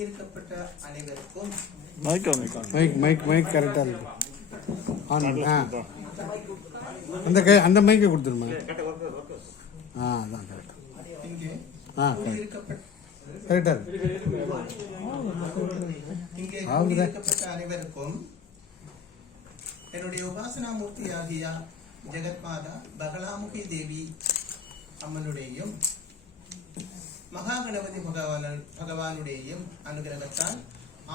கூடியிருக்கப்பட்ட அனைவருக்கும் மைக் கரெக்டா இருக்கு. அந்த மைக்கை கொடுத்துருமா. அதான் கரெக்ட். இங்கே கரெக்டா இருக்கு. இங்கே கூடியிருக்கப்பட்ட அனைவருக்கும் என்னுடைய உபாசனா மூர்த்தி ஆகிய ஜெகத்மாதா பகலாமுகி தேவி அம்மனுடையும் மகா கணபதி பகவானுடையும் அனுகிரகத்தால்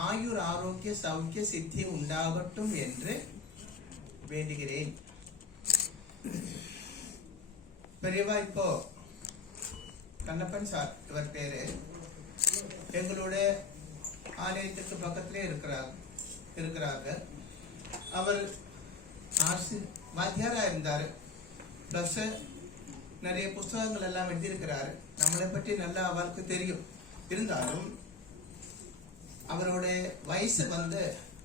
ஆயுர் ஆரோக்கிய சௌக்கிய சித்தி உண்டாகட்டும் என்று வேண்டுகிறேன். பெரியவா இப்போ கண்ணப்பன் சார் இவர் பேரு எங்களோட ஆலயத்துக்கு பக்கத்திலே இருக்கிறார்கள். அவர் வாத்தியாரா இருந்தாரு. பிளஸ் நிறைய புஸ்தகங்கள் எல்லாம் எழுதியிருக்கிறாரு. நம்மளை பற்றி நல்லா அவருக்கு தெரியும். இருந்தாலும் அவரோட வயசு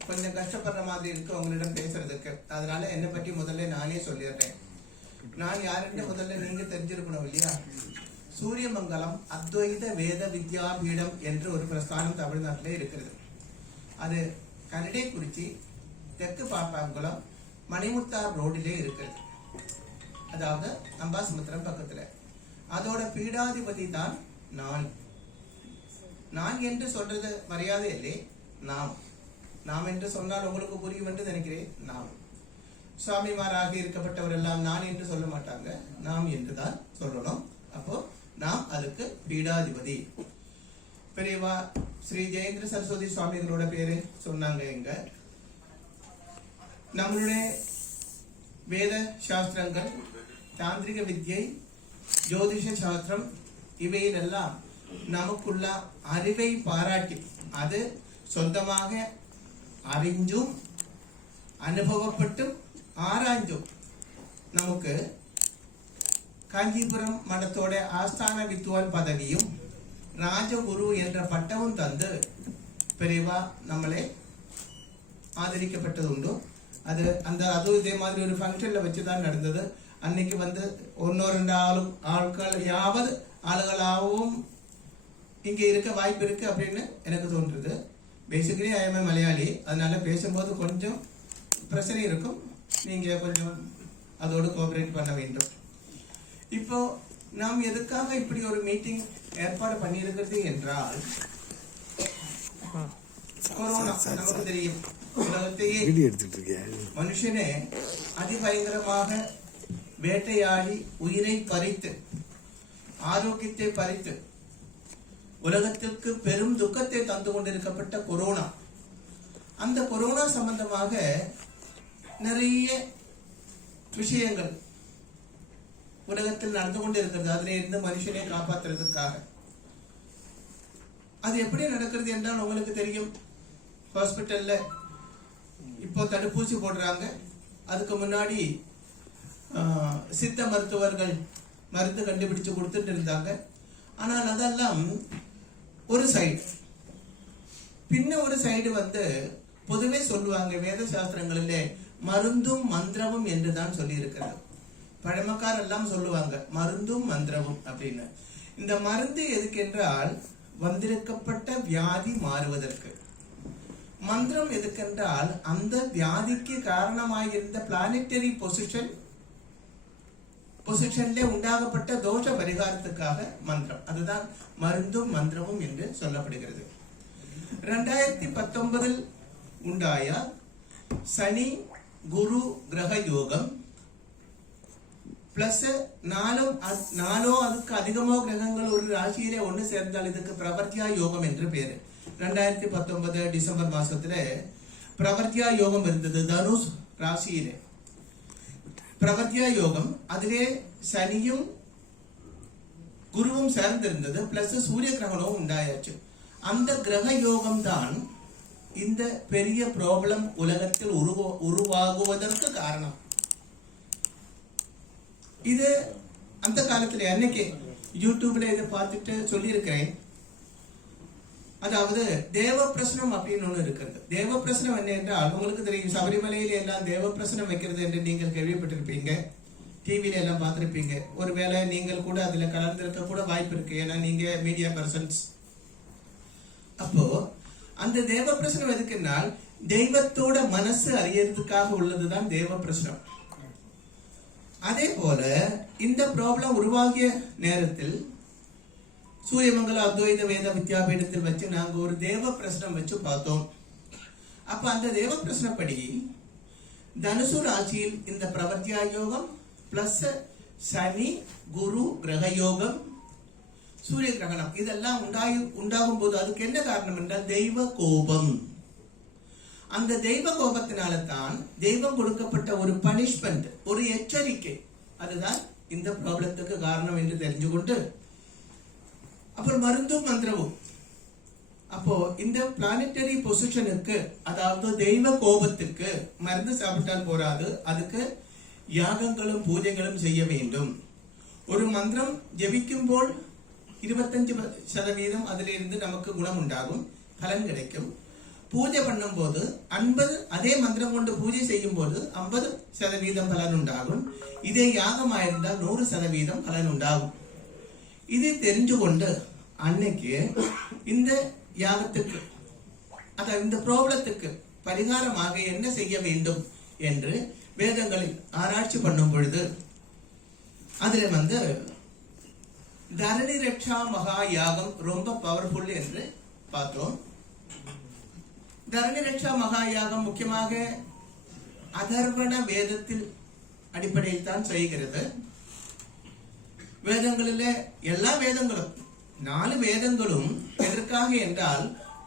கொஞ்சம் கஷ்டப்படுற மாதிரி இருக்கு உங்களிடம் பேசுறதுக்கு. அதனால என்னை பற்றி முதல்ல நானே சொல்லிடுறேன். நான் யாருன்னு முதல்ல நீங்க தெரிஞ்சிருக்கணும் இல்லையா? சூரியமங்கலம் அத்வைத வேத வித்யாபீடம் என்று ஒரு பிரஸ்தானம் தமிழ்நாட்டிலே இருக்கிறது. அது கனடேக்குறிச்சி தெற்கு பாப்பாங்குளம் மணிமுத்தார் ரோடிலே இருக்கிறது. அதாவது அம்பாசமுத்திரம் பக்கத்துல. அதோட பீடாதிபதி தான் நான் என்று சொல்றது மரியாதை இல்லை. நாம் என்று சொன்னால் உங்களுக்கு புரியும் என்று நினைக்கிறேன். நாம் சுவாமிமாராக இருக்கப்பட்டவர் எல்லாம் நான் என்று சொல்ல மாட்டாங்க, நாம் என்றுதான் சொல்லணும். அப்போ நாம் அதுக்கு பீடாதிபதி. பெரியவா ஸ்ரீ ஜெயேந்திர சரஸ்வதி சுவாமிகளோட பேரு சொன்னாங்க. எங்க நம்மளுடைய வேத சாஸ்திரங்கள், தாந்திரிக வித்யை, ஜோதிஷ சாஸ்திரம் இவையிலெல்லாம் நமக்குள்ள அறிவை பாராட்டி அது சொந்தமாக அறிஞ்சும் அனுபவப்பட்டும் ஆராய்ஞ்சும் நமக்கு காஞ்சிபுரம் மடத்தோட ஆஸ்தான வித்வான் பதவியும் ராஜகுரு என்ற பட்டமும் தந்து பெரியவா நம்மளை ஆதரிக்கப்பட்டது உண்டு. அதுவும் இதே மாதிரி ஒரு ஃபங்க்ஷன்ல வச்சுதான் நடந்தது. அன்னைக்கு ஒன்னோ ரெண்டு ஆளுகளாகவும் இங்க இருக்க வாய்ப்பு இருக்கு அப்படின்னு எனக்கு தோன்றுது. Basically I am Malayali. அதனால பேசும்போது கொஞ்சம் பிரச்சனை இருக்கும். நீங்க கொஞ்சம் அதோடு கோஆபரேட் பண்ண வேண்டும். இப்போ நாம் எதுக்காக இப்படி ஒரு மீட்டிங் ஏற்பாடு பண்ணியிருக்கிறது என்றால், கொரோனா நமக்கு தெரியும். உலகத்தையே மனுஷனே அதிபயங்கரமாக வேட்டையாடி உயிரை பறித்து ஆரோக்கியத்தை பறித்து உலகத்திற்கு பெரும் துக்கத்தை தந்து கொண்டிருக்கப்பட்ட கொரோனா. அந்த கொரோனா சம்பந்தமாக நிறைய விஷயங்கள் உலகத்தில் நடந்து கொண்டிருக்கிறது. அதிலே இருந்து மனுஷனை காப்பாற்றுறதுக்காக. அது எப்படி நடக்கிறது என்றால் உங்களுக்கு தெரியும். ஹாஸ்பிட்டல்ல இப்போ தடுப்பூசி போடுறாங்க. அதுக்கு முன்னாடி சித்த மருத்துவர்கள் மருந்து கண்டுபிடிச்சு கொடுத்துட்டு இருந்தாங்க. ஆனால் அதெல்லாம் ஒரு சைடு. பின்ன ஒரு சைடு பொதுவே சொல்லுவாங்க, வேத சாஸ்திரங்களிலே மருந்தும் மந்திரமும் என்று தான் சொல்லி இருக்கிறது. பழமக்கார் எல்லாம் சொல்லுவாங்க மருந்தும் மந்திரமும் அப்படின்னு. இந்த மருந்து எதுக்கென்றால் வந்திருக்கப்பட்ட வியாதி மாறுவதற்கு. மந்திரம் எதுக்கென்றால் அந்த வியாதிக்கு காரணமாயிருந்த பிளானட்டரி பொசிஷன்ல உண்டாகப்பட்ட தோஷ பரிகாரத்துக்காக மந்திரம். அதுதான் மருந்தும் மந்திரமும் என்று சொல்லப்படுகிறது. 2019 உண்டாய சனி குரு கிரக யோகம் பிளஸ் நாலோ அதுக்கு அதிகமோ கிரகங்கள் ஒரு ராசியிலே ஒண்ணு சேர்ந்தால் இதுக்கு பிரவர்த்தியா யோகம் என்று பேரு. 2019 டிசம்பர் மாசத்துல பிரவர்த்தியா யோகம் இருந்தது தனுஷ் ராசியிலே. பிரவர்த்தியா யோகம் அதிலே சனியும் குருவும் சேர்ந்திருந்தது. பிளஸ் சூரிய கிரகணமும் உண்டாயாச்சு. அந்த கிரக யோகம் தான் இந்த பெரிய ப்ராப்ளம் உலகத்தில் உருவாகுவதற்கு காரணம். இது அந்த காலத்துல அன்னைக்கு யூடியூப்ல இதை பார்த்துட்டு சொல்லியிருக்கிறேன். அதாவது தேவ பிரசனம் அப்படின்னு ஒண்ணு இருக்கிறது. தேவ பிரசனம் என்ன என்றால் உங்களுக்கு தெரியும். சபரிமலையில எல்லாம் தேவ பிரசனம் வைக்கிறது என்று நீங்கள் கேள்விப்பட்டிருப்பீங்க, டிவில எல்லாம் பார்த்திருப்பீங்க. ஒருவேளை நீங்கள் கூட அதுல கலந்திருக்க கூட வாய்ப்பு இருக்கு. ஏன்னா நீங்க மீடியா பர்சன்ஸ். அப்போ அந்த தேவ பிரசனம் எதுக்குன்னால் தெய்வத்தோட மனசு அறியறதுக்காக உள்ளதுதான் தேவ பிரசனம். அதே போல இந்த ப்ராப்ளம் உருவாகிய நேரத்தில் சூரியமங்கல அத்வைத வேத வித்யாபீடத்தில் வச்சு நாங்க ஒரு தேவ பிரசனம் வச்சு பார்த்தோம். அப்ப அந்த தேவ பிரசனப்படி தனுசு ராசியில் இந்த பிரவர்த்தியா யோகம் பிளஸ் சனி குரு கிரக யோகம் சூரிய கிரகணம் இதெல்லாம் உண்டாகும் போது அதுக்கு என்ன காரணம் என்றால் தெய்வ கோபம். அந்த தெய்வ கோபத்தினால தான் தெய்வம் கொடுக்கப்பட்ட ஒரு பனிஷ்மெண்ட், ஒரு எச்சரிக்கை, அதுதான் இந்த ப்ராப்ளத்துக்கு காரணம் என்று தெரிஞ்சு கொண்டு அப்புறம் மருந்தும் மந்திரமும். அப்போ இந்த பிளானட்டரி பொசிஷனுக்கு, அதாவது தெய்வ கோபத்துக்கு மருந்து சாப்பிட்டால் போராது, அதுக்கு யாகங்களும் பூஜைகளும் செய்ய வேண்டும். ஒரு மந்திரம் ஜபிக்கும் போல் 25% அதிலிருந்து நமக்கு குணம் உண்டாகும், பலன் கிடைக்கும். பூஜை பண்ணும் போது 50, அதே மந்திரம் கொண்டு பூஜை செய்யும் போது 50% பலன் உண்டாகும். இதே யாகமாயிருந்தால் 100% பலன் உண்டாகும். இதை தெரிஞ்சு கொண்டு அன்னைக்கு இந்த யாகத்துக்கு, அதாவது இந்த ப்ராப்ளத்துக்கு பரிகாரமாக என்ன செய்ய வேண்டும் என்று வேதங்களில் ஆராய்ச்சி பண்ணும் பொழுது அதுல தரணி ரக்ஷா மகா யாகம் ரொம்ப பவர்ஃபுல் என்று பார்த்தோம். தரணி ரக்ஷா மகா யாகம் முக்கியமாக அதர்வண வேதத்தில் அடிப்படையில் தான் செய்கிறது. வேதங்களில் எல்லா வேதங்களும் 4 வேதங்களும் எதற்காக என்றால்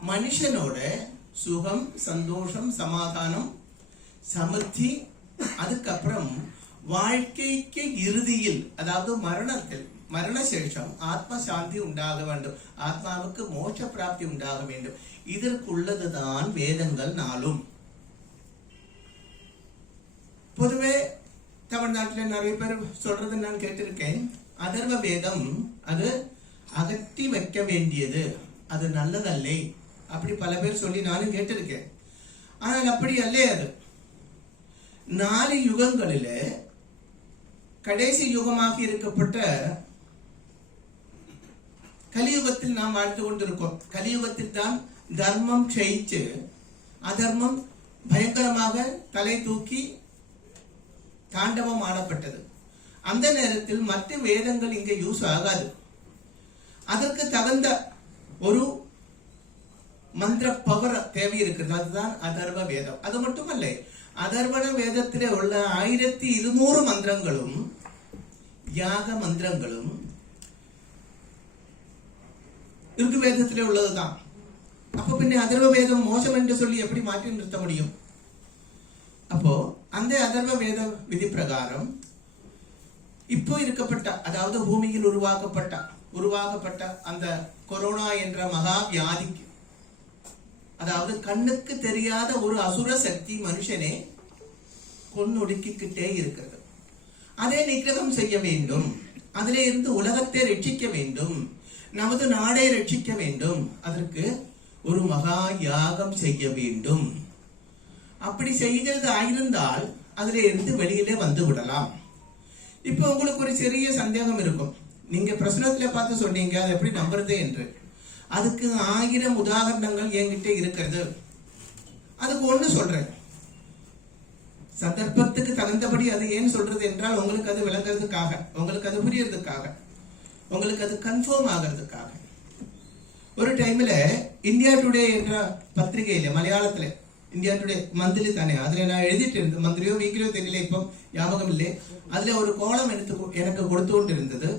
மனுஷனோட சுகம், சந்தோஷம், சமாதானம், சமிருத்தி, அதுக்கப்புறம் வாழ்க்கைக்கு இறுதியில், அதாவது மரணத்தில், மரணசேஷம் ஆத்ம சாந்தி உண்டாக வேண்டும், ஆத்மாவுக்கு மோட்ச பிராப்தி உண்டாக வேண்டும். இதற்குள்ளதுதான் வேதங்கள் 4. பொதுவே தமிழ்நாட்டில் நிறைய பேர் சொல்றது நான் கேட்டிருக்கேன், அதர்வ வேதம் அது அகற்றி வைக்க வேண்டியது, அது நல்லதல்லே, அப்படி பல பேர் சொல்லி நானும் கேட்டிருக்கேன். ஆனால் அப்படி அல்லே. அது 4 யுகங்களில கடைசி யுகமாக இருக்கப்பட்ட கலியுகத்தில் நாம் வாழ்ந்து கொண்டிருக்கோம். கலியுகத்தில் தான் தர்மம் க்ஷயிச்சு அதர்மம் பயங்கரமாக தலை தூக்கி தாண்டவம் ஆடப்பட்டது. அந்த நேரத்தில் மற்ற வேதங்கள் இங்கே யூஸ் ஆகாது. அதற்கு தகுந்த ஒரு மந்திர பவர் தேவை இருக்கிறது, அதுதான் அதர்வ வேதம். அது மட்டுமல்ல, அதர்வண வேதத்திலே உள்ள 1200 மந்திரங்களும் யாக மந்திரங்களும் ருக்கு வேதத்திலே உள்ளதுதான். அப்போ பின்ன அதர்வ வேதம் மோசம் என்று சொல்லி எப்படி மாற்றி நிறுத்த முடியும்? அப்போ அந்த அதர்வ வேத விதி பிரகாரம் இப்போ இருக்கப்பட்ட, அதாவது பூமியில் உருவாக்கப்பட்ட அந்த கொரோனா என்ற மகா வியாதிக்கு, அதாவது கண்ணுக்கு தெரியாத ஒரு அசுர சக்தி மனுஷனே கொன்னொடுக்கிக்கிட்டே இருக்கிறது. அதை நிகிரகம் செய்ய வேண்டும், அதிலே இருந்து உலகத்தை ரட்சிக்க வேண்டும், நமது நாடை ரட்சிக்க வேண்டும். அதற்கு ஒரு மகா யாகம் செய்ய வேண்டும். அப்படி செய்கிறது ஆயிருந்தால் அதிலே இருந்து வெளியிலே வந்து விடலாம். இப்போ உங்களுக்கு ஒரு சிறிய சந்தேகம் இருக்கும். நீங்க பிரசுரத்துல பார்த்து சொன்னீங்க, அதை எப்படி நம்புறது என்று. அதுக்கு 1000 உதாரணங்கள் என்கிட்ட இருக்கிறது. அதுக்கு ஒண்ணு சொல்றேன், சந்தர்ப்பத்துக்கு தகுந்தபடி. அது ஏன் சொல்றது என்றால் உங்களுக்கு அது விளங்குறதுக்காக, உங்களுக்கு அது புரியறதுக்காக, உங்களுக்கு அது கன்ஃபார்ம் ஆகிறதுக்காக. ஒரு டைம்ல இந்தியா டுடே என்ற பத்திரிகையில, மலையாளத்துல இந்தியா டுடே மந்த்லி தானே, அதுல நான் எழுதிட்டு இருந்தேன், மந்த்லியோ வீக்லியோ தெரியல, இப்போ ஞாபகம் இல்லை. அதுல ஒரு கோலம் எனக்கு கொடுத்து கொண்டு இருந்தது.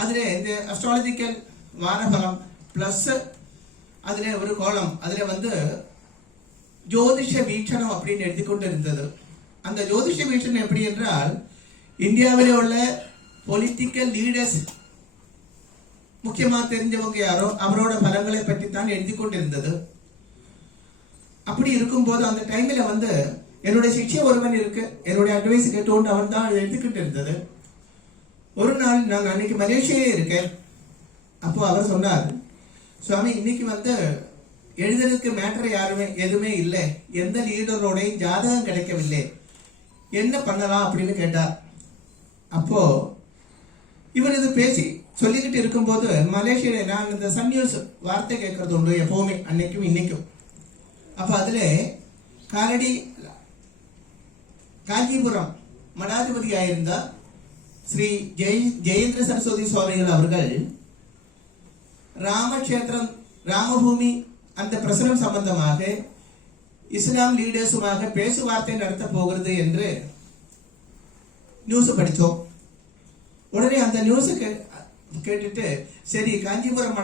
அதுல இந்த அஸ்ட்ராலஜிக்கல் வாரபலம் பிளஸ் அதுல ஒரு கோலம், அதுல ஜோதிஷ வீட்சணம் அப்படின்னு எழுதி கொண்டு இருந்தது. அந்த ஜோதிஷ வீட்சணம் எப்படி என்றால், இந்தியாவிலே உள்ள பொலிட்டிக்கல் லீடர்ஸ் முக்கியமா தெரிஞ்சவங்க யாரோ அவரோட பலங்களை பற்றி தான் எழுதி கொண்டு இருந்தது. அப்படி இருக்கும்போது அந்த டைம்ல என்னுடைய சிக்ஷை ஒருவன் இருக்கு, என்னுடைய அட்வைஸ் கேட்டு அவன் தான் எழுதிக்கிட்டு இருந்தது. ஒரு நாள் நான் அன்னைக்கு மலேசியா இருக்கேன். அப்போ அவர் சொன்னார், சுவாமி இன்னைக்கு எழுதுறதுக்கு மேட்டர் எதுவுமே இல்லை, எந்த லீடரோடையும் ஜாதகம் கிடைக்கவில்லை, என்ன பண்ணலாம் அப்படின்னு கேட்டார். அப்போ இவர் இது பேசி சொல்லிக்கிட்டு இருக்கும்போது மலேசியால நான் இந்த சன் நியூஸ் வார்த்தை கேட்கறது உண்டு எப்பவுமே, அன்னைக்கும் இன்னைக்கும். அப்ப அதுல காஞ்சிபுரம் மடாதிபதியாயிருந்த ஸ்ரீ ஜெயேந்திர சரஸ்வதி சுவாமிகள் அவர்கள் ராமக்ஷேத்திரம் ராமபூமி அந்த பிரசனம் சம்பந்தமாக இஸ்லாம் லீடர்ஸுமாக பேச்சுவார்த்தை நடத்த போகிறது என்று நியூஸ் படித்தோம். உடனே அந்த நியூஸு கேட்டுட்டு சரி காஞ்சிபுரம்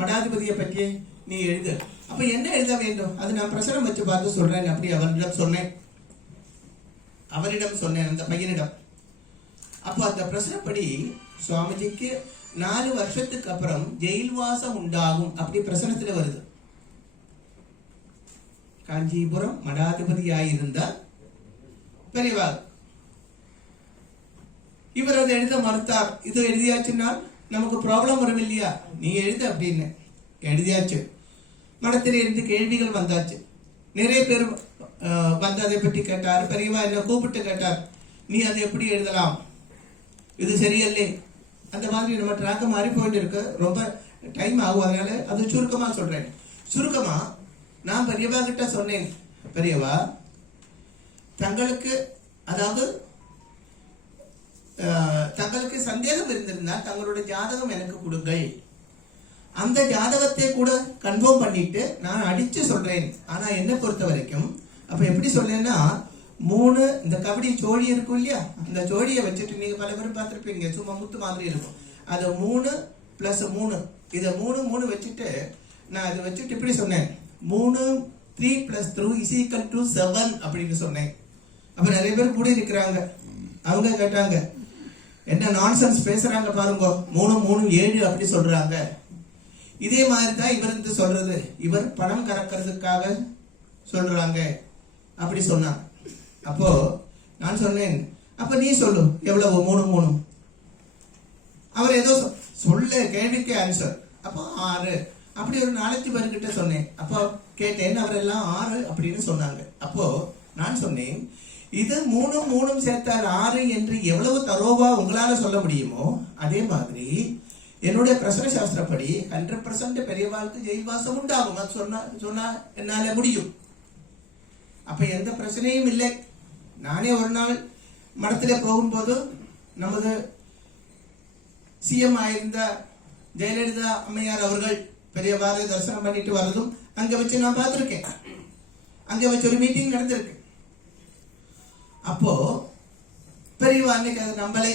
மடாதிபதியை பற்றி நீ எழுது. அப்ப என்ன எழுத வேண்டும் அது நான் பிரசனம் வச்சு பார்த்து சொல்றேன் அப்படி அவரிடம் சொன்னேன் அந்த பையனிடம். அப்போ அந்த பிரசனப்படி சுவாமிஜிக்கு 4 வருஷத்துக்கு அப்புறம் ஜெயில்வாசம் உண்டாகும் அப்படி பிரசனத்துல வருது. காஞ்சிபுரம் மடாதிபதியாயிருந்த பெரியவா இவர் அதை எழுத மறுத்தார். இது எழுதியாச்சுன்னா நமக்கு ப்ராப்ளம் வரும் இல்லையா, நீ எழுத அப்படின்னு எழுதியாச்சு. மடத்திலே இருந்து கேள்விகள் வந்தாச்சு. நிறைய பேர் வந்து அதை பற்றி கேட்டார். பெரியவா என்ன கூப்பிட்டு கேட்டார், நீ அதை எப்படி எழுதலாம், இது சரியல்லே. அந்த மாதிரி நம்ம ட்ராக்க மாறி போயிட்டு இருக்கு, ரொம்ப டைம் ஆகும். அதனால அது சுருக்கமா சொல்றேன். சுருக்கமா நான் பெரியவா கிட்ட சொன்னேன், பெரியவா தங்களுக்கு தங்களுக்கு சந்தேகம் இருந்திருந்தால் தங்களுடைய ஜாதகம் எனக்கு கொடுங்கள், அந்த ஜாதகத்தை கூட கன்ஃபார்ம் பண்ணிட்டு நான் அடிச்சு சொல்றேன். ஆனா என்ன பொறுத்த வரைக்கும் அப்ப எப்படி சொல்றேன்னா 3 இந்த கபடி ஜோடி இருக்கும் இல்லையா, அந்த ஜோடியை வச்சுட்டு நீங்க பல பேரும் பார்த்திருப்பீங்க, சும்மா முத்து மாதிரி இருக்கும். அது 3 + 3 இதை 3 வச்சுட்டு நான் இதை வச்சுட்டு இப்படி சொன்னேன், 3 3 + 3 = 7 அப்படின்னு சொன்னேன். அப்ப நிறைய பேர் கூட இருக்கிறாங்க, அவங்க கேட்டாங்க என்ன நான்சென்ஸ் பேசுறாங்க பாருங்க, 3 3 7 அப்படி சொல்றாங்க. இதே மாதிரி தான் இவர் சொல்றது, இவர் பணம் கறக்கிறதுக்காக சொல்றாங்க அப்படி சொன்னாங்க. அப்போ நான் சொன்னேன், அப்ப நீ சொல்லு எவ்வளவு 3 3. அவர் ஏதோ சொல்ல கேள்விக்கு ஆன்சர். அப்போ 6 அப்படி ஒரு 4 பேர்கிட்ட சொன்னேன். அப்போ கேட்டேன், அவர் எல்லாம் 6 அப்படின்னு சொன்னாங்க. அப்போ நான் சொன்னேன், இது 3 3 சேர்த்தால் 6 என்று எவ்வளவு தரோவா உங்களால சொல்ல முடியுமோ அதே மாதிரி என்னுடைய பிரசன சாஸ்திரப்படி 100% பெரியவாளுக்கு ஜெயில்வாசம் உண்டாகும். அது சொன்னா என்னால முடியும். அப்ப எந்த பிரச்சனையும் இல்லை. நானே ஒரு நாள் மடத்துல போகும்போது நமது சிஎம் ஆயிருந்த ஜெயலலிதா அம்மையார் அவர்கள் பெரியவாரை தரிசனம் பண்ணிட்டு வரதும் அங்க வச்சு நான் பார்த்திருக்கேன். அங்க வச்சு ஒரு மீட்டிங் நடந்திருக்கு. அப்போ பெரியவா அன்னைக்கு அதை நம்பலை.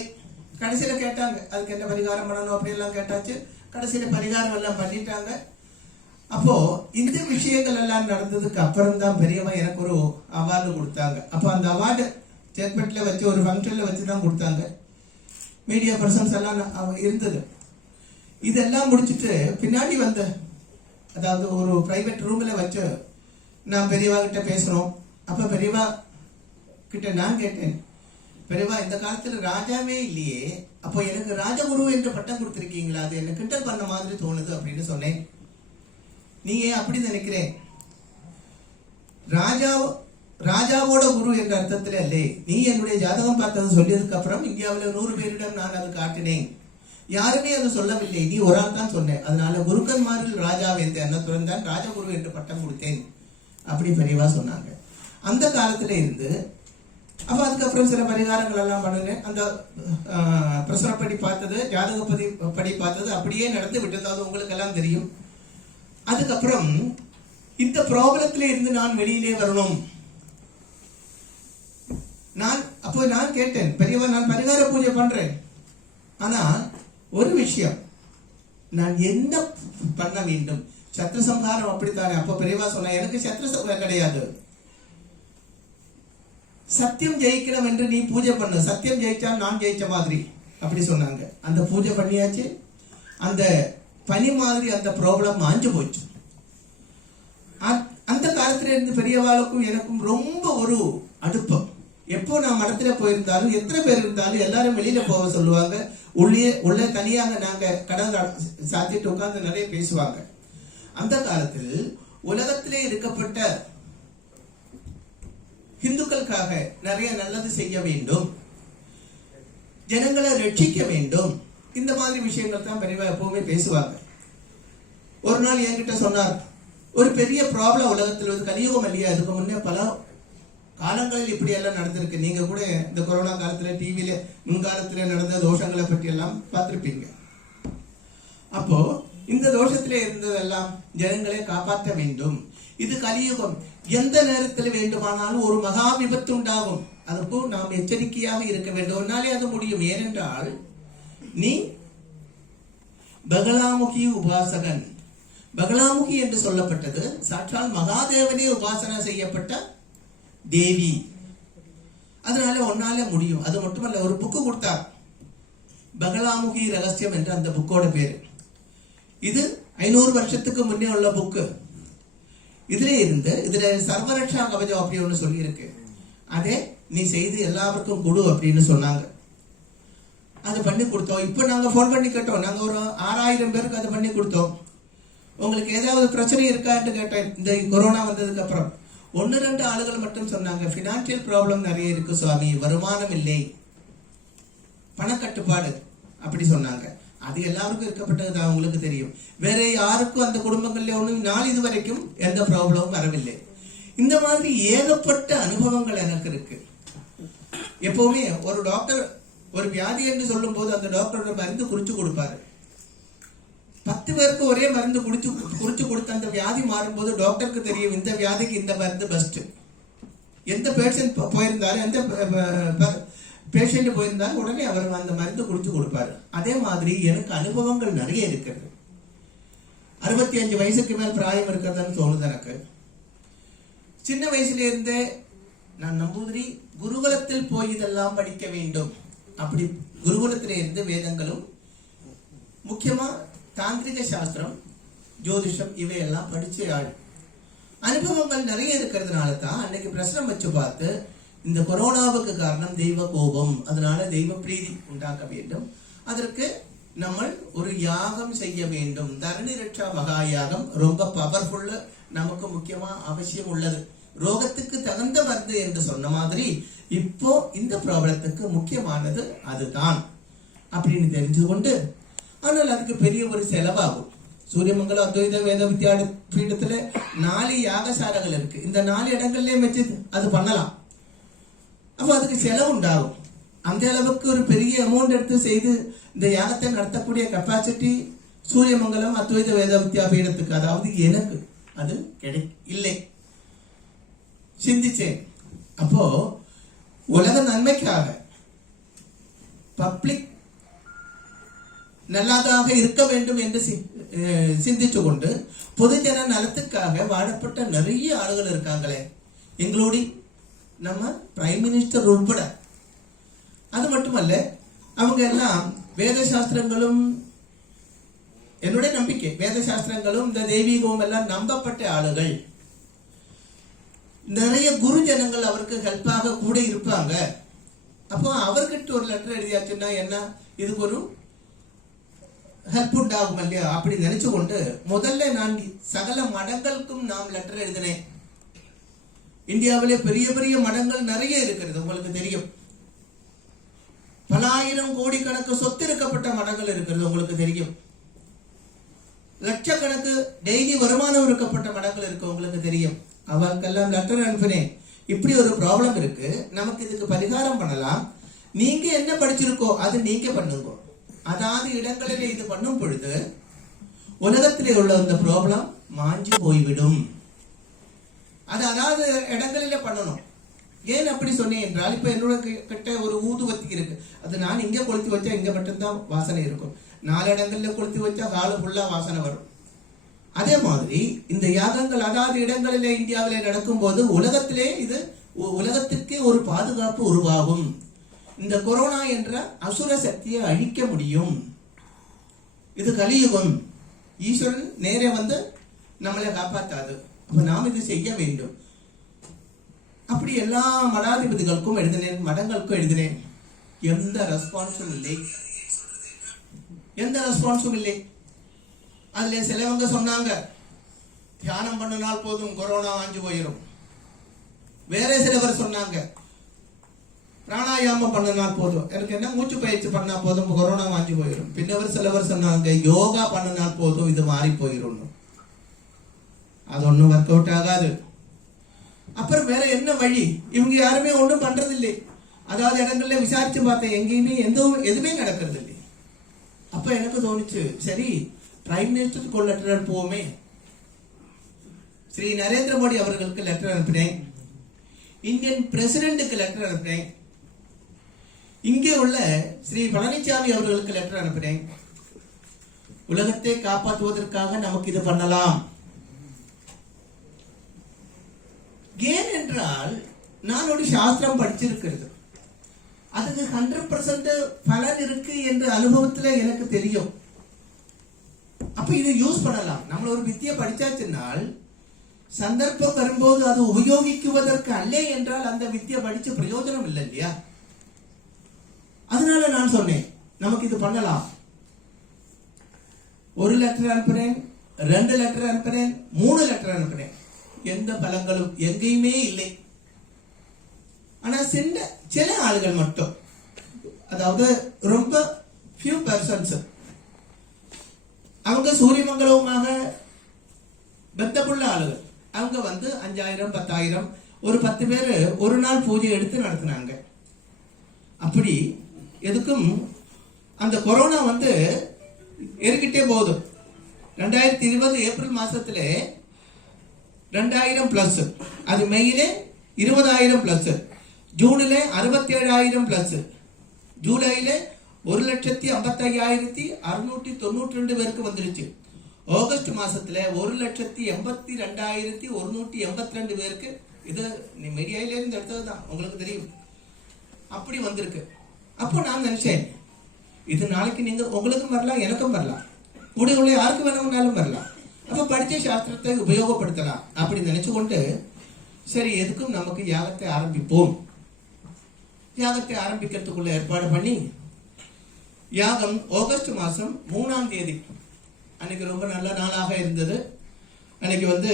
கடைசியில கேட்டாங்க அதுக்கு என்ன பரிகாரம் பண்ணணும் அப்படி எல்லாம் கேட்டாச்சு. கடைசியில பரிகாரம் எல்லாம் பண்ணிட்டாங்க. அப்போ இந்த விஷயங்கள் எல்லாம் நடந்ததுக்கு அப்புறம் தான் பெரியவா எனக்கு ஒரு அவார்டு கொடுத்தாங்க. அப்போ அந்த அவார்டு சேத்பேட்ல வச்சு ஒரு ஃபங்க்ஷன்ல வச்சுதான் கொடுத்தாங்க. மீடியா பர்சன்ஸ் எல்லாம் இருந்தது. இதெல்லாம் முடிச்சுட்டு பின்னாடி வந்த அதாவது ஒரு பிரைவேட் ரூம்ல வச்சு நான் பெரியவா கிட்ட பேசுறோம். அப்ப பெரியவா கிட்ட நான் கேட்டேன், பெரியவா இந்த காலத்துல ராஜாவே இல்லையே, அப்போ எனக்கு ராஜகுரு என்று பட்டம் கொடுத்திருக்கீங்களா, அது என்ன கிண்டல் பண்ண மாதிரி தோணுது அப்படின்னு சொன்னேன். நீ ஏன் அப்படி நினைக்கிறேன், ராஜாவோட குரு என்ற அர்த்தத்துல இல்லே, நீ என்னுடைய ஜாதகம் பார்த்தது சொல்லியதுக்கு அப்புறம் இந்தியாவில் 100 பேரிடம் நான் அது காட்டினேன், யாருமே அது சொல்லவில்லை, நீ ஒரு ஆள் தான் சொன்னேன். அதனால குருக்கன்மாரில் ராஜா என்ற எண்ணத்துடன் தான் ராஜகுரு என்று பட்டம் கொடுத்தேன் அப்படி பெரியவா சொன்னாங்க. அந்த காலத்துல இருந்து அப்ப அதுக்கப்புறம் சில பரிகாரங்கள் எல்லாம் பண்ணினேன். அந்த பிரசனப்படி பார்த்தது ஜாதகப்படி பார்த்தது அப்படியே நடந்து விட்டது, அது உங்களுக்கு எல்லாம் தெரியும். அதுக்கப்புறம் இந்த ப்ராப்ளத்துல இருந்து நான் வெளியிலே வரணும். அப்போ நான் கேட்டேன், பெரியவா நான் பரிகார பூஜை பண்றேன், ஆனா ஒரு விஷயம் நான் என்ன பண்ண வேண்டும், சத்ரு சம்ஹாரம் அப்படித்தானே. அப்போ பெரியவா சொன்ன, எனக்கு சத்ரு சம்ஹாரம் கிடையாது, சத்தியம் ஜெயிக்கணும் என்று நீ பூஜை பண்ணு, சத்தியம் ஜெயிச்சா நான் ஜெயிச்ச மாதிரி அப்படி சொன்னாங்க. அந்த பூஜை பண்ணியாச்சு. அந்த பனி மாதிரி அந்த ப்ராப்ளம் மாஞ்சு போச்சு. அந்த காலத்துல இருந்து பெரியவாளுக்கும் எனக்கும் ரொம்ப ஒரு அடுப்பம். எப்போ நான் மடத்துல போயிருந்தாலும் எத்தனை பேர் இருந்தாலும் எல்லாரும் வெளியில போக சொல்லுவாங்க. உள்ளே தனியாக நாங்க கடல் சாத்திட்டு உட்கார்ந்து நிறைய பேசுவாங்க. அந்த காலத்தில் உலகத்திலே இருக்கப்பட்ட இந்துக்களுக்காக நிறைய நல்லது செய்ய வேண்டும், ஜனங்களை ரட்சிக்க வேண்டும், இந்த மாதிரி விஷயங்கள் தான் பெரியவா எப்பவுமே பேசுவாங்க. ஒரு நாள் என்கிட்ட சொன்னார், ஒரு பெரிய ப்ராப்ளம் உலகத்தில் வந்து கலியுகம் இல்லையா, அதுக்கு முன்னே பல காலங்களில் இப்படி எல்லாம் நடந்திருக்கு. நீங்க கூட இந்த கொரோனா காலத்துல டிவியில முன்காலத்துல நடந்த தோஷங்களை பற்றி எல்லாம் பார்த்திருப்பீங்க. அப்போ இந்த தோஷத்திலே இருந்ததெல்லாம் ஜனங்களை காப்பாற்ற வேண்டும். இது கலியுகம், எந்த நேரத்தில் வேண்டுமானாலும் ஒரு மகா விபத்து உண்டாகும். அதுக்கு நாம் எச்சரிக்கையாக இருக்க வேண்டும். ஒன்னாலே அது முடியும். ஏனென்றால் நீ பகலாமுகி உபாசகன். பகலாமுகி என்று சொல்லப்பட்டது சாட்சால் மகாதேவனே உபாசனை செய்யப்பட்ட தேவி. அதனால ஒன்னாலே முடியும். அது மட்டுமல்ல, ஒரு புக்கு கொடுத்தார், பகலாமுகி ரகசியம் என்ற அந்த புக்கோட பேரு. இது 500 வருஷத்துக்கு முன்னே உள்ள புக்கு. இதுல சர்வரட்சா கவசம் அப்படி ஒண்ணு சொல்லி இருக்கு. அதே நீ செய்து எல்லாருக்கும் கொடு அப்படின்னு சொன்னாங்க. அது பண்ணி கொடுத்தோம். இப்ப நாங்க போன் பண்ணி கேட்டோம். நாங்க ஒரு 6000 பேருக்கு அது பண்ணி கொடுத்தோம். உங்களுக்கு ஏதாவது பிரச்சனை இருக்கான்னு கேட்டேன். இந்த கொரோனா வந்ததுக்கு அப்புறம் 1-2 ஆளுகள் மட்டும் சொன்னாங்க, பினான்சியல் ப்ராப்ளம் நிறைய இருக்கு சுவாமி, வருமானம் இல்லை, பணக்கட்டுப்பாடு அப்படி சொன்னாங்க. அது எல்லாருக்கும் இருக்கப்பட்டது அவங்களுக்கு தெரியும். வேற யாருக்கும் அந்த குடும்பங்கள்ல ஒன்றும் நாள் இது வரைக்கும் எந்த ப்ராப்ளமும் வரவில்லை. இந்த மாதிரி ஏகப்பட்ட அனுபவங்கள் எனக்கு இருக்கு. எப்பவுமே ஒரு டாக்டர் ஒரு வியாதி என்று சொல்லும் போது அந்த டாக்டரோட மருந்து குறிச்சு கொடுப்பாரு. 10 பேருக்கு ஒரே மருந்து குறிச்சு கொடுத்த அந்த வியாதி மாறும்போது டாக்டருக்கு தெரியும் இந்த வியாதிக்கு இந்த மருந்து பெஸ்ட். எந்த பேஷண்ட் போயிருந்தாலும் எந்த பேஷண்ட் போயிருந்தாலும் உடனே அவர் அந்த மருந்து குறிச்சு கொடுப்பாரு. அதே மாதிரி எனக்கு அனுபவங்கள் நிறைய இருக்கிறது. 65 வயசுக்கு மேல் பிராயம் இருக்கிறதுன்னு தோணுது எனக்கு. சின்ன வயசுல இருந்தே நான் நம்பூதிரி குருகுலத்தில் போய் இதெல்லாம் படிக்க வேண்டும். அப்படி குருகுலத்தில இருந்து வேதங்களும் முக்கியமா தாந்திரிக சாஸ்திரம், ஜோதிஷம் இவையெல்லாம் படிச்ச ஆள். அனுபவங்கள் நிறைய இருக்கிறதுனால தான் அன்னைக்கு பிரச்சனை வச்சு பார்த்து இந்த கொரோனாவுக்கு காரணம் தெய்வ கோபம், அதனால தெய்வ பிரீதி உண்டாக்க வேண்டும். அதற்கு நம்ம ஒரு யாகம் செய்ய வேண்டும். தரணி ரட்சா மகா யாகம் ரொம்ப பவர்ஃபுல், நமக்கு முக்கியமா அவசியம் உள்ளது. ரோகத்துக்கு தகுந்த மருந்து என்று சொன்ன மாதிரி இப்போ இந்த ப்ராப்ளத்துக்கு முக்கியமானது அதுதான் அப்படின்னு தெரிஞ்சு கொண்டு, ஆனால் அதுக்கு பெரிய ஒரு செலவாகும். சூரியமங்கலம் அத்வைத வேத வித்யா பீடத்துல 4 யாகசாலைகள் இருக்கு. இந்த 4 இடங்கள்லயே வச்சு அது பண்ணலாம். அப்போ அதுக்கு செலவு உண்டாகும். அந்த அளவுக்கு ஒரு பெரிய அமௌண்ட் எடுத்து செய்து இந்த யாகத்தை நடத்தக்கூடிய கெப்பாசிட்டி சூரியமங்கலம் அத்வைத வேத வித்யா பீடத்துக்கு, அதாவது எனக்கு அது இல்லை. சிந்திச்சேன். அப்போ உலக நன்மைக்காக பப்ளிக் நல்லதாக இருக்க வேண்டும் என்று சிந்திச்சு கொண்டு பொதுஜன நலத்துக்காக வாழப்பட்ட நிறைய ஆளுகள் இருக்காங்களே, எங்களோட நம்ம பிரைம் மினிஸ்டர் உட்பட. அது மட்டுமல்ல, அவங்க எல்லாம் வேத சாஸ்திரங்களும், என்னுடைய நம்பிக்கை வேத சாஸ்திரங்களும் இந்த தெய்வீகமும் எல்லாம் நம்பப்பட்ட ஆளுகள். நிறைய குரு ஜனங்கள் அவருக்கு ஹெல்ப்பாக கூட இருப்பாங்க. அப்போ அவர்கிட்ட ஒரு லெட்டர் எழுதியாச்சுன்னா என்ன, இதுக்கு ஒரு ஹெல்ப் உண்டாகும் இல்லையா அப்படி நினைச்சு கொண்டு முதல்ல நான் சகல மடங்களுக்கும் நாம் லெட்டர் எழுதினேன். இந்தியாவிலே பெரிய பெரிய மடங்கள் நிறைய இருக்கிறது, உங்களுக்கு தெரியும். பல ஆயிரம் கோடி கணக்கு சொத்து இருக்கப்பட்ட மடங்கள் இருக்கிறது, உங்களுக்கு தெரியும். லட்சக்கணக்கு டெய்லி வருமானம் இருக்கப்பட்ட மடங்கள் இருக்கு, உங்களுக்கு தெரியும். அவருக்கெல்லாம் லெட்டர் அனுப்பினேன். இப்படி ஒரு ப்ராப்ளம் இருக்கு, நமக்கு இதுக்கு பரிகாரம் பண்ணலாம். நீங்க என்ன படிச்சிருக்கோ அது நீங்க பண்ணுங்க. அதாவது இடங்களிலே இது பண்ணும் பொழுது உலகத்திலே உள்ள அந்த ப்ராப்ளம் மாஞ்சி போய்விடும். அது அதாவது இடங்களிலே பண்ணணும். ஏன் அப்படி சொன்னேன் என்றால், இப்ப என்னோட கிட்ட ஒரு ஊதுவத்தி இருக்கு. அது நான் இங்க கொளுத்தி வச்சா இங்க மட்டும்தான் வாசனை இருக்கும். 4 இடங்கள்ல கொளுத்தி வச்சா காலு ஃபுல்லா வாசனை வரும். அதே மாதிரி இந்த யாகங்கள் அதாவது இடங்களிலே இந்தியாவிலே நடக்கும் போது உலகத்திலே இது உலகத்திற்கே ஒரு பாதுகாப்பு உருவாகும். இந்த கொரோனா என்ற அசுர சக்தியை அழிக்க முடியும். இது கலியுகம். ஈஸ்வரன் நேரே வந்து நம்மளை காப்பாத்தாது. அப்ப நாம் இது செய்ய வேண்டும். அப்படி எல்லா மடாதிபதிகளுக்கும் எழுதினேன், மடங்களுக்கும் எழுதினேன். எந்த ரெஸ்பான்ஸும் இல்லை, எந்த ரெஸ்பான்ஸும் இல்லை. அதுல சிலவங்க சொன்னாங்க, தியானம் பண்ணினால் போதும் கொரோனா வாஞ்சு போயிடும். வேற சிலவர் சொன்னாங்க, பிராணாயாமம் பண்ணினால் போதும், எனக்கு என்ன மூச்சு பயிற்சி பண்ணா போதும், கொரோனா வாங்கி போயிடும். பின்ன ஒரு சிலவர் சொன்னாங்க யோகா பண்ணினால் போதும் இது மாறி போயிடும். அது ஒன்றும் ஒர்க் அவுட் ஆகாது. அப்புறம் வேற என்ன வழி? இவங்க யாருமே ஒன்றும் பண்றது இல்லை. அதாவது இடங்கள்ல விசாரிச்சு பார்த்தேன், எங்கேயுமே எதுவுமே நடக்கிறது இல்லை. அப்ப எனக்கு தோணுச்சு, சரி பிரைம் மினிஸ்டருக்கு லெட்டர் அனுப்புவோமே. ஸ்ரீ நரேந்திர மோடி அவர்களுக்கு லெட்டர் அனுப்பினேன், இந்தியன் பிரசிடென்ட்டுக்கு லெட்டர் அனுப்பினேன், இங்கே உள்ள ஸ்ரீ பழனிசாமி அவர்களுக்கு லெட்டர் அனுப்பினேன். உலகத்தை காப்பாற்றுவதற்காக நமக்கு இது பண்ணலாம். ஏன் என்றால் நான் ஒரு சாஸ்திரம் படிச்சிருக்கிறது, அதுக்கு 100% பலன் இருக்கு என்ற அனுபவத்துல எனக்கு தெரியும். அப்ப இதை யூஸ் பண்ணலாம். நம்ம ஒரு வித்தியை படிச்சாச்சுன்னால் சந்தர்ப்பம் வரும்போது அது உபயோகிக்குவதற்கு அல்ல என்றால் அந்த வித்தியை படிச்சு பிரயோஜனம் இல்லை இல்லையா? அதனால நான் சொன்னேன் நமக்கு இது பண்ணலாம். ஒரு லெட்டர் அனுப்புறேன், 2 லெட்டர் அனுப்புறேன், 3 லெட்டர் அனுப்புறேன், எந்த பலங்களும் எங்கேயுமே இல்லை. ஆனா சில ஆளுகள் மட்டும், அதாவது ரொம்ப few persons, அவங்க சூரியமங்கலமாக பந்தப்புள்ள ஆளுகள், அவங்க வந்து 5000 10,000 ஒரு 10 பேர் ஒரு நாள் பூஜை எடுத்து நடத்தினாங்க. அப்படி எதுக்கும் அந்த கொரோனா வந்து ஏறிக்கிட்டே போகுது. 2020 ஏப்ரல் மாசத்துல 2000 பிளஸ், அது மெயிலே 20,000 பிளஸ், ஜூனில் 67,000 பிளஸ், ஜூலையில 1,55,692 பேருக்கு வந்துருச்சு. ஆகஸ்ட் மாசத்துல 1,82,182 பேருக்கு, இது மீடியாயில இருந்து எடுத்ததுதான், உங்களுக்கு தெரியும், அப்படி வந்திருக்கு. அப்போ நான் நினைச்சேன் இது நாளைக்கு நீங்க உங்களுக்கும் வரலாம், எனக்கும் வரலாம், கூட உள்ள யாருக்கு வேணும்னாலும் வரலாம். அப்ப படிச்ச சாஸ்திரத்தை உபயோகப்படுத்தலாம் அப்படி நினைச்சு கொண்டு சரி எதுக்கும் நமக்கு யாகத்தை ஆரம்பிப்போம். யாகத்தை ஆரம்பிக்கிறதுக்குள்ள ஏற்பாடு பண்ணி யாகம் ஆகஸ்ட் மாசம் 3ஆம் தேதி அன்னைக்கு ரொம்ப நல்ல நாளாக இருந்தது. அன்னைக்கு வந்து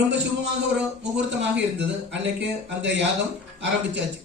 ரொம்ப சுபமாக ஒரு முகூர்த்தமாக இருந்தது. அன்னைக்கு அந்த யாகம் ஆரம்பிச்சாச்சு.